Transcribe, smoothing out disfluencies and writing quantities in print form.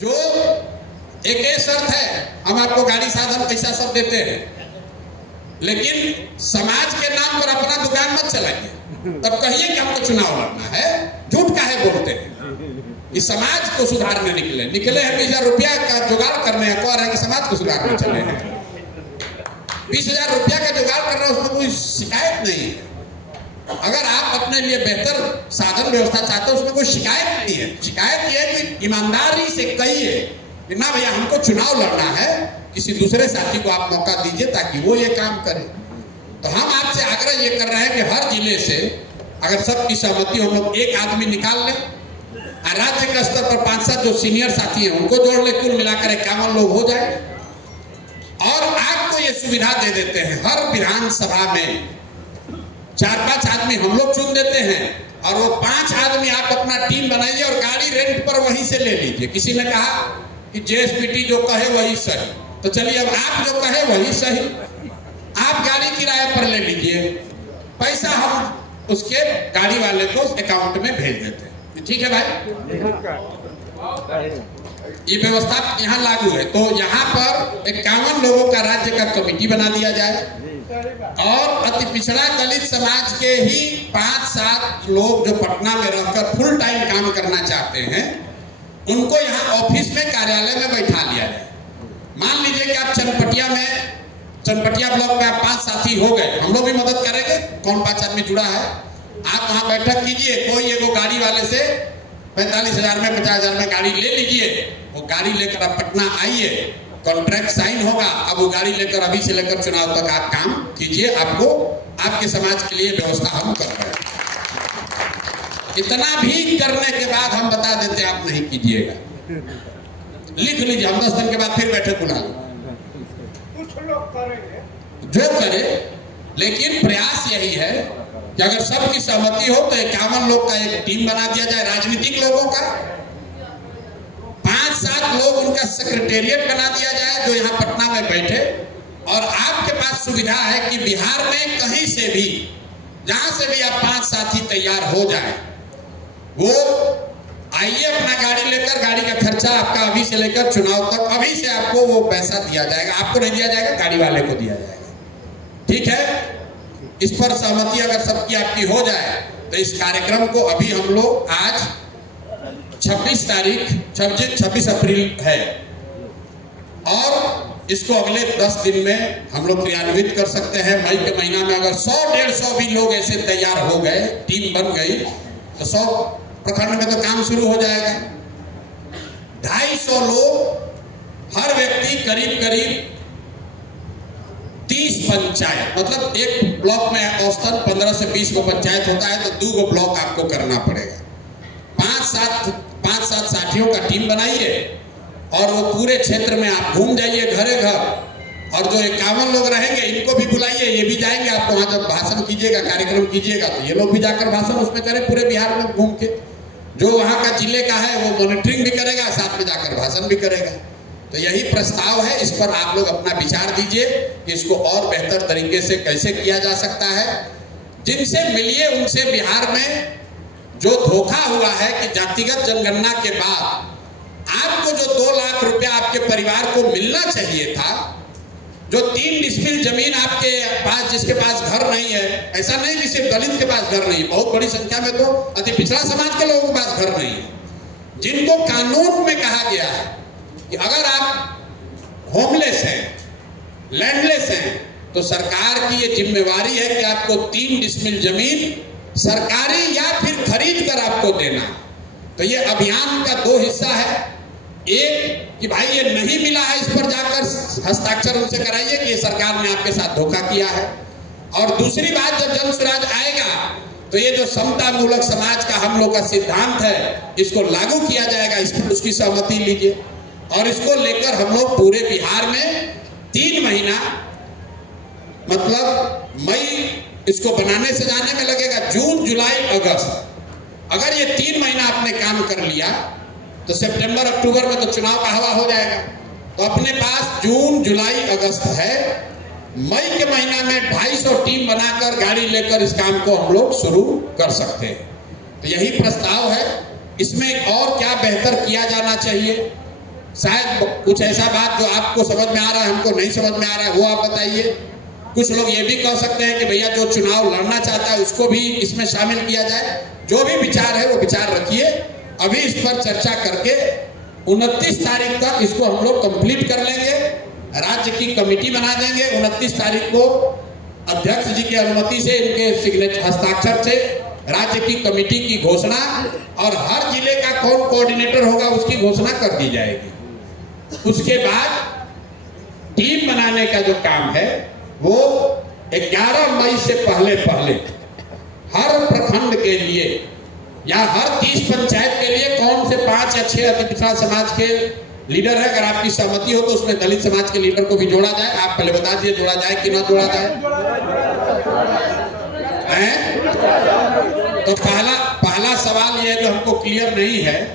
जो एक शर्त है, हम आपको गाड़ी साधन पैसा सब देते हैं, लेकिन समाज के नाम पर अपना दुकान मत चलाइए। तब कहिए कि हमको चुनाव लड़ना है, झूठ काहे बोलते हैं कि समाज को सुधारने निकले हैं 20,000 रुपया का जुगाड़ करने हैं, कह रहे हैं कि समाज को सुधारने चले हैं। 20,000 रुपया का जुगाड़ कर रहे हैं, उसमें कोई शिकायत नहीं है। अगर आप अपने लिए बेहतर साधन व्यवस्था चाहते हो, उसमें कोई शिकायत नहीं है। शिकायत यह है कि ईमानदारी से कहिए कि ना भैया हमको चुनाव लड़ना है, किसी दूसरे साथी को आप मौका दीजिए ताकि वो ये काम करे। तो हम आपसे आग्रह ये कर रहे हैं कि हर जिले से अगर सबकी सहमति हम लोग एक आदमी निकाल लें, राज्य के स्तर पर 5-7 जो सीनियर साथी हैं उनको जोड़ ले, कुल मिलाकर 51 लोग हो जाए। और आपको ये सुविधा दे देते हैं, हर विधानसभा में 4-5 आदमी हम लोग चुन देते हैं और वो 5 आदमी आप अपना टीम बनाइए और गाड़ी रेंट पर वहीं से ले लीजिए। किसी ने कहा कि जेएसपीटी जो कहे वही सही, तो चलिए अब आप जो कहे वही सही, आप गाड़ी किराए पर ले लीजिए, पैसा हम उसके गाड़ी वाले को अकाउंट में भेज देते हैं। ठीक है भाई, ये व्यवस्था यहाँ लागू है। तो यहाँ पर 51 लोगों का राज्य का कमेटी बना दिया जाए और अति पिछड़ा दलित समाज के ही 5-7 लोग जो पटना में रहकर फुल टाइम काम करना चाहते हैं, उनको यहाँ ऑफिस में, कार्यालय में बैठा लिया जाए। मान लीजिए कि आप चनपटिया ब्लॉक में आप 5 साथी हो गए, हम लोग भी मदद करेंगे, कौन 5 आदमी जुड़ा है, आप वहाँ बैठक कीजिए, कोई एगो गाड़ी वाले से 45,000 में 50,000 में गाड़ी ले लीजिए, वो गाड़ी लेकर आप पटना आइए, कॉन्ट्रैक्ट साइन होगा, अब वो गाड़ी लेकर अभी से लेकर चुनाव तक आप काम कीजिए। आपको आपके समाज के लिए व्यवस्था हम कर रहे हैं। इतना भी करने के बाद हम बता देते हैं आप नहीं कीजिएगा, लिख लीजिए, हम 10 दिन के बाद फिर बैठक बुला लेंगे। कुछ लोग करेंगे जो करे, लेकिन प्रयास यही है कि अगर सबकी सहमति हो तो 51 लोग का एक टीम बना दिया जाए, राजनीतिक लोगों का 5-7 लोग उनका सेक्रेटेरिएट बना दिया जाए जो यहाँ पटना में बैठे। और आपके पास सुविधा है कि बिहार में कहीं से भी, जहां से भी आप 5 साथी तैयार हो जाए, वो आइए अपना गाड़ी लेकर, गाड़ी का खर्चा आपका अभी से लेकर चुनाव तक, अभी से आपको वो पैसा दिया जाएगा, आपको नहीं दिया जाएगा, गाड़ी वाले को दिया जाएगा। ठीक है, इस पर सहमति अगर सबकी आपकी हो जाए तो इस कार्यक्रम को अभी हम लोग आज 26 अप्रैल है और इसको अगले 10 दिन में हम लोग क्रियान्वित कर सकते हैं। मई के महीना में अगर 100-150 भी लोग ऐसे तैयार हो गए, टीम बन गई, तो 100 प्रखंड में तो काम शुरू हो जाएगा। 250 लोग, हर व्यक्ति करीब 30 पंचायत, मतलब एक ब्लॉक में औसतन 15 से 20 को पंचायत होता है, तो 2 गो ब्लॉक आपको करना पड़ेगा। 5-7 साथियों का टीम बनाइए और वो पूरे क्षेत्र में आप घूम जाइए घरे घर, और जो 51 लोग रहेंगे इनको भी बुलाइए, ये भी जाएंगे। आप वहाँ जब भाषण कीजिएगा, कार्यक्रम कीजिएगा, तो ये लोग भी जाकर भाषण उसमें करें पूरे बिहार में घूम के। जो वहाँ का जिले का है वो मॉनिटरिंग भी करेगा, साथ में जाकर भाषण भी करेगा। तो यही प्रस्ताव है, इस पर आप लोग अपना विचार दीजिए कि इसको और बेहतर तरीके से कैसे किया जा सकता है। जिनसे मिलिए उनसे बिहार में जो धोखा हुआ है कि जातिगत जनगणना के बाद आपको जो 2 लाख रुपया आपके परिवार को मिलना चाहिए था, जो 3 डिसमिल जमीन आपके पास, जिसके पास घर नहीं है, ऐसा नहीं कि सिर्फ दलित के पास घर नहीं है, बहुत बड़ी संख्या में तो अति पिछड़ा समाज के लोगों के पास घर नहीं है, जिनको कानून में कहा गया है कि अगर आप होमलेस हैं, लैंडलेस हैं, तो सरकार की ये जिम्मेवारी है कि आपको 3 डिसमिल जमीन सरकारी या फिर खरीद कर आपको देना। तो ये अभियान का 2 हिस्सा है। एक कि भाई ये नहीं मिला है, इस पर जाकर हस्ताक्षर उनसे कराइए कि सरकार ने आपके साथ धोखा किया है। और दूसरी बात, जब जन स्वराज आएगा तो ये जो समता मूलक समाज का हम लोग का सिद्धांत है, इसको लागू किया जाएगा, इस पर उसकी सहमति लीजिए। और इसको लेकर हम लोग पूरे बिहार में 3 महीना, मतलब मई इसको बनाने से जाने में लगेगा, जून, जुलाई, अगस्त, अगर ये 3 महीना आपने काम कर लिया तो सितंबर अक्टूबर में तो चुनाव का हवा हो जाएगा। तो अपने पास जून, जुलाई, अगस्त है। मई के महीना में 250 टीम बनाकर गाड़ी लेकर इस काम को हम लोग शुरू कर सकते हैं। तो यही प्रस्ताव है। इसमें और क्या बेहतर किया जाना चाहिए, शायद कुछ ऐसा बात जो आपको समझ में आ रहा है हमको नहीं समझ में आ रहा है वो आप बताइए। कुछ लोग ये भी कह सकते हैं कि भैया जो चुनाव लड़ना चाहता है उसको भी इसमें शामिल किया जाए। जो भी विचार है वो विचार रखिए। अभी इस पर चर्चा करके 29 तारीख तक इसको हम लोग कंप्लीट कर लेंगे। राज्य की कमेटी बना देंगे। 29 तारीख को अध्यक्ष जी की अनुमति से, इनके सिग्नेचर हस्ताक्षर से राज्य की कमेटी की घोषणा और हर जिले का कौन कोऑर्डिनेटर होगा उसकी घोषणा कर दी जाएगी। उसके बाद टीम बनाने का जो काम है वो 11 मई से पहले हर प्रखंड के लिए या हर 30 पंचायत के लिए कौन से 5 या 6 अति पिछड़ा समाज के लीडर है। अगर आपकी सहमति हो तो उसमें दलित समाज के लीडर को भी जोड़ा जाए। आप पहले बता दीजिए जोड़ा जाए कि ना जोड़ा जाए। तो पहला सवाल यह जो हमको क्लियर नहीं है